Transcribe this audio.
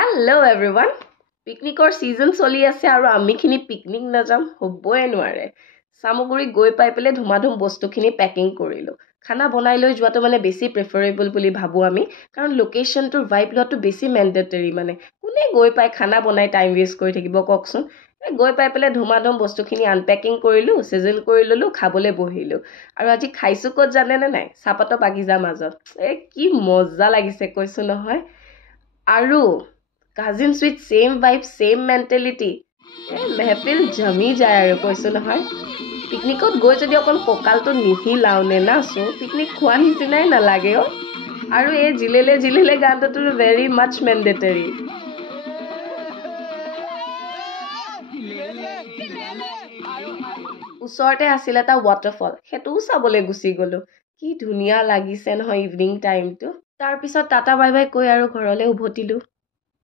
Hello everyone. পিকনিকৰ সিজন চলি আছে আৰু আমিখিনি পিকনিক নাযাম হ'বই নোৱাৰে। সামগ্ৰী গৈ পাই পেলে ধুমাধুম বস্তুখিনি পেকিং কৰিলো। খানা বনাই লৈ যোৱাটো মানে বেছি প্ৰেফাৰেবল বুলি ভাবো আমি কাৰণ লোকেশনটোৰ ভাইব লোৱাটো বেছি মেন্ডেটৰী মানে। কোনে গৈ পাই খানা বনাই টাইম ৱেষ্ট কৰি থাকিব কওকচোন। গৈ পাই পেলে ধুমাধুম বস্তুখিনি আনপেকিং কৰিলো, সিজন কৰি ললো, খাবলৈ বহিলো। আৰু আজি খাইছো ক'ত জানে নে নাই? চাপাতৰ বাগিচাৰ মাজত। কি মজা লাগিছে কৈছো নহয়। আৰু কাজিনছ উইথ ছেম ভাইব ছেম মেণ্টেলিটি মেহফিল জমি যায় আৰু কৈছো নহয় পিকনিকত গৈ যদি অকল কঁকালটো নিহিলাও নে নাচো পিকনিক খোৱা নিচিনাই নালাগে আৰু এই জিলেলে জিলেলে গানটোতো ভেৰি মাছ মেণ্ডেটৰী ওচৰতে আছিল এটা ৱাটাৰফল সেইটোও চাবলৈ গুচি গলো কি ধুনীয়া লাগিছে নহয় ইভিনিং টাইমটো তাৰপিছত টাটা বাই বাই কৈ আৰু ঘৰলৈ উভতিলো